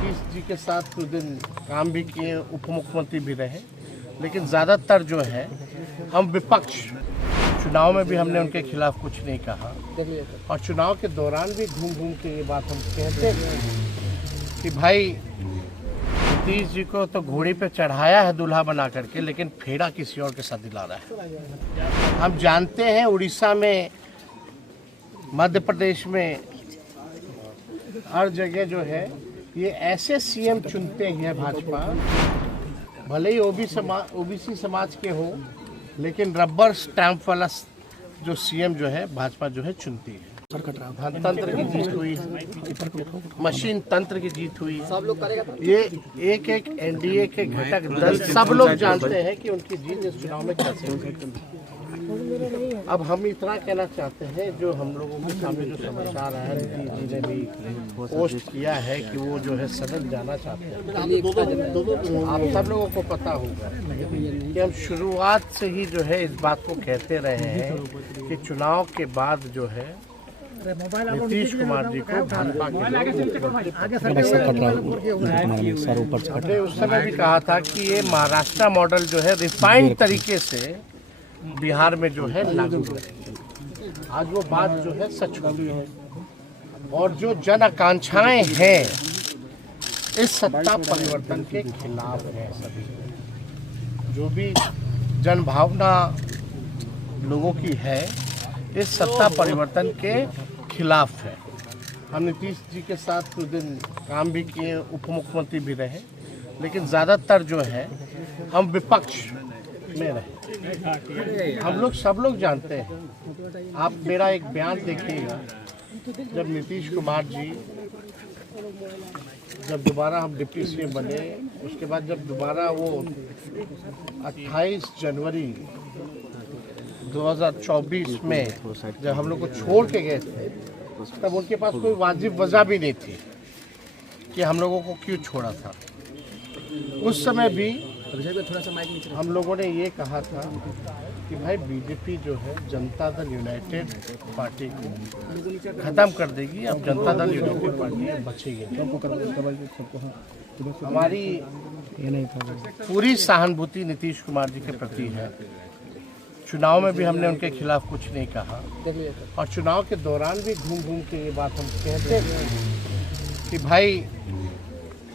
नीतीश जी के साथ कुछ दिन काम भी किए, उप मुख्यमंत्री भी रहे, लेकिन ज़्यादातर जो है हम विपक्ष, चुनाव में भी हमने उनके खिलाफ कुछ नहीं कहा और चुनाव के दौरान भी घूम घूम के ये बात हम कहते हैं कि भाई नीतीश जी को तो घोड़ी पे चढ़ाया है दूल्हा बना करके, लेकिन फेरा किसी और के साथ दिला रहा है। हम जानते हैं उड़ीसा में, मध्य प्रदेश में, हर जगह जो है ये ऐसे सीएम चुनते हैं भाजपा, भले ही ओबीसी समाज के हो, लेकिन रबर स्टैंप वाला जो सीएम जो है भाजपा जो है चुनती है। धनतंत्र की जीत हुई, मशीन तंत्र की जीत हुई, ये एक एक एनडीए के घटक दल सब लोग जानते हैं कि उनकी जीत इस चुनाव में कैसे हुई। अब हम इतना कहना चाहते हैं, जो हम लोगों के सामने जो समाचार आया, नीतीश जी ने भी पोस्ट किया है कि वो जो है सदन जाना चाहते हैं। आप सब लोगों को पता होगा कि हम शुरुआत से ही जो है इस बात को कहते रहे हैं कि चुनाव के बाद जो है नीतीश कुमार जी को भाजपा के उस समय भी कहा था कि ये महाराष्ट्र मॉडल जो है रिफाइंड तरीके से बिहार में जो है लागू करेंगे। आज वो बात जो है सच हुई है और जो जन आकांक्षाएं हैं इस सत्ता परिवर्तन के खिलाफ है। सभी जो भी जन भावना लोगों की है इस सत्ता परिवर्तन के खिलाफ है। हम नीतीश जी के साथ कुछ दिन काम भी किए, उप मुख्यमंत्री भी रहे, लेकिन ज़्यादातर जो है हम विपक्ष में रहे। हम लोग सब लोग जानते हैं। आप मेरा एक बयान देखिएगा, जब नीतीश कुमार जी जब दोबारा हम डिप्टी सीएम बने, उसके बाद जब दोबारा वो 28 जनवरी 2024 में जब हम लोग को छोड़ के गए थे, तब उनके पास कोई वाजिब वजह भी नहीं थी कि हम लोगों को क्यों छोड़ा था। उस समय भी हम लोगों ने ये कहा था कि भाई बीजेपी जो है जनता दल यूनाइटेड पार्टी को खत्म कर देगी, अब जनता दल यूनाइटेड पार्टी बचेगी। हमारी पूरी सहानुभूति नीतीश कुमार जी के प्रति है। चुनाव में भी हमने उनके खिलाफ कुछ नहीं कहा और चुनाव के दौरान भी घूम घूम के ये बात हम कहते हैं कि भाई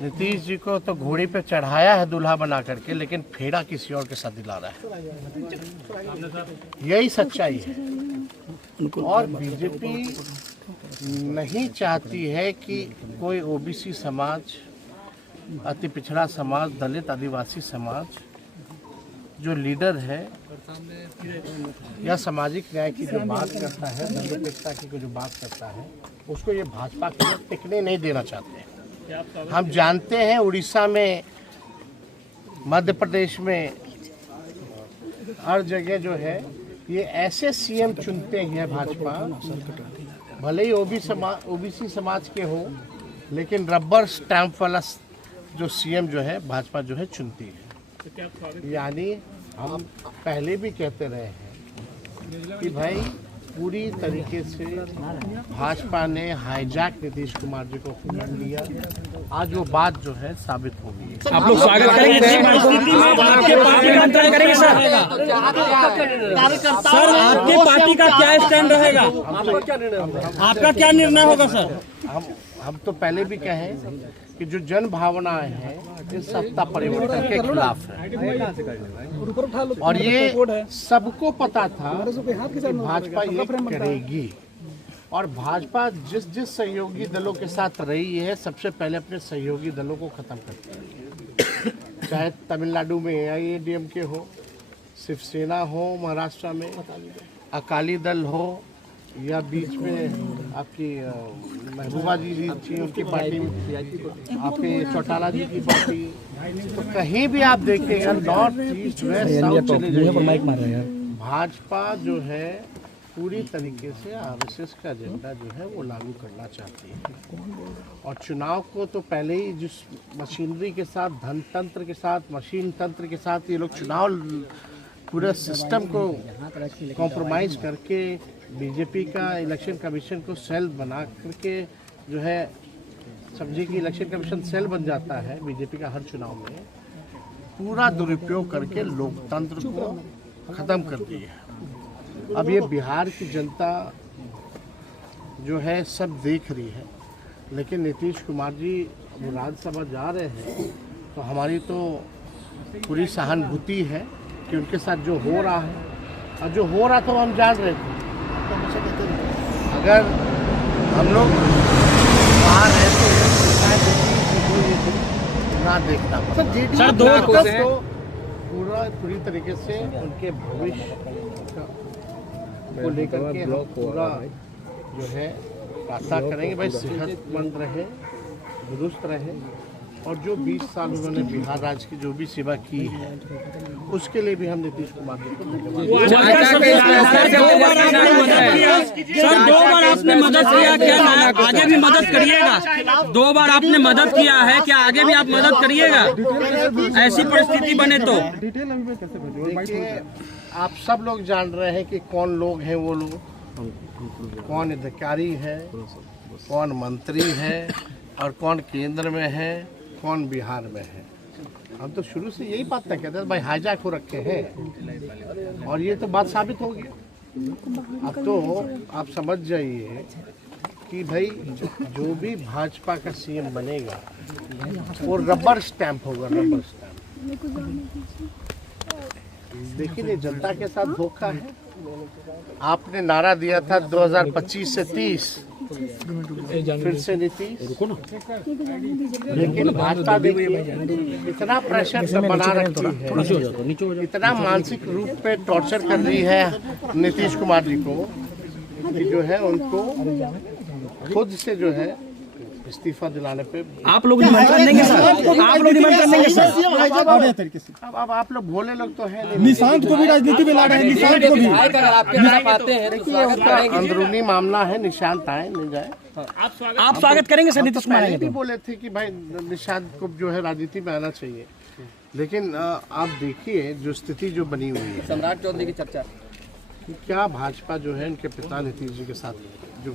नीतीश जी को तो घोड़ी पे चढ़ाया है दूल्हा बना करके, लेकिन फेरा किसी और के साथ दिला रहा है। यही सच्चाई है और बीजेपी नहीं चाहती है कि कोई ओबीसी समाज, अति पिछड़ा समाज, दलित आदिवासी समाज जो लीडर है या सामाजिक न्याय की जो बात करता है, धर्मनिरपेक्षता की जो बात करता है, उसको ये भाजपा के लिए टिकने नहीं देना चाहते हैं। हम जानते हैं उड़ीसा में, मध्य प्रदेश में, हर जगह जो है ये ऐसे सीएम चुनते हैं भाजपा, भले ही ओबीसी समाज के हो, लेकिन रबर स्टैंप वाला जो सीएम जो है भाजपा जो है चुनती है। यानी हम पहले भी कहते रहे हैं कि भाई पूरी तरीके से भाजपा ने हाईजैक नीतीश कुमार जी को पकड़ लिया। आज वो बात जो है साबित हो गई है। आप लोग स्वागत करेंगे आपके पार्टी का अंतर करेंगे सर? सर आपकी पार्टी का क्या स्टैंड रहेगा? आपका क्या निर्णय होगा सर? हम तो पहले भी कहें कि जो जन भावनाएं हैं इस सत्ता परिवर्तन के खिलाफ है और ये सबको पता था कि भाजपा ये करेगी और भाजपा जिस सहयोगी दलों के साथ रही है, सबसे पहले अपने सहयोगी दलों को खत्म करती है। चाहे तमिलनाडु में AIADMK हो, शिवसेना हो, महाराष्ट्र में अकाली दल हो, या बीच में आपकी महबूबा जी थी उनकी पार्टी, आपके चौटाला जी की पार्टी, तो कहीं भी आप देखिएगा नॉर्थ ईस्ट वेस्ट साउथ चले जाइए, भाजपा जो है पूरी तरीके से RSS का एजेंडा जो है वो लागू करना चाहती है। और चुनाव को तो पहले ही जिस मशीनरी के साथ, धनतंत्र के साथ, मशीन तंत्र के साथ ये लोग चुनाव पूरे सिस्टम को कॉम्प्रोमाइज़ करके बीजेपी का इलेक्शन कमीशन को सेल बना करके जो है समझिए कि इलेक्शन कमीशन सेल बन जाता है बीजेपी का हर चुनाव में, पूरा दुरुपयोग करके लोकतंत्र को ख़त्म कर दिया है। अब ये बिहार की जनता जो है सब देख रही है, लेकिन नीतीश कुमार जी राज्यसभा जा रहे हैं तो हमारी तो पूरी सहानुभूति है कि उनके साथ जो हो रहा है, और जो हो रहा था वो हम जान रहे थे। अगर हम लोग बाहर रहते हैं तो शायद ना देखना सर, दो तो पूरी तरीके से उनके भविष्य को लेकर के हम पूरा जो है प्रार्थना करेंगे भाई सेहतमंद रहे, दुरुस्त रहे, और जो 20 साल उन्होंने बिहार राज्य की जो भी सेवा की है उसके लिए भी हम नीतीश कुमार जी को धन्यवाद। सर 2 बार आपने मदद किया, क्या आगे भी मदद करिएगा? 2 बार आपने मदद किया है, क्या आगे भी आप मदद करिएगा ऐसी परिस्थिति बने तो? देखिए, आप सब लोग जान रहे हैं कि कौन लोग हैं वो लोग, कौन अधिकारी है, कौन मंत्री है, और कौन केंद्र में है, कौन बिहार में है। हम तो शुरू से यही बात तय कहते हैं भाई हाईजैक हो रखे हैं, और ये तो बात साबित हो गई। अब तो आप समझ जाइए कि भाई जो भी भाजपा का सीएम बनेगा वो रबर स्टैंप होगा, रबर स्टैंप। लेकिन ये जनता के साथ धोखा है। आपने नारा दिया था 2025 से 30, फिर से नीतीश, लेकिन भाजपा देखिए इतना प्रेशर बना रखी है, इतना मानसिक रूप पे टॉर्चर कर रही है नीतीश कुमार जी को कि जो है उनको खुद से जो है इस्तीफा दिलाने पे आप लोग निमंत्रण देंगे सर? आप लोग निमंत्रण देंगे सर? अब आप लोग भोले लोग तो है, निशांत को भी राजनीति में ला रहे हैं, निशांत को भी अंदरूनी मामला है, निशांत आए नहीं जाए। आप स्वागत करेंगे सर नीतीश कुमार? पहले भी बोले थे कि भाई निशांत को जो है राजनीति में आना चाहिए, लेकिन आप देखिए जो स्थिति जो बनी हुई है, सम्राट चौधरी की चर्चा, क्या भाजपा जो है इनके पिता नीतीश जी के साथ जो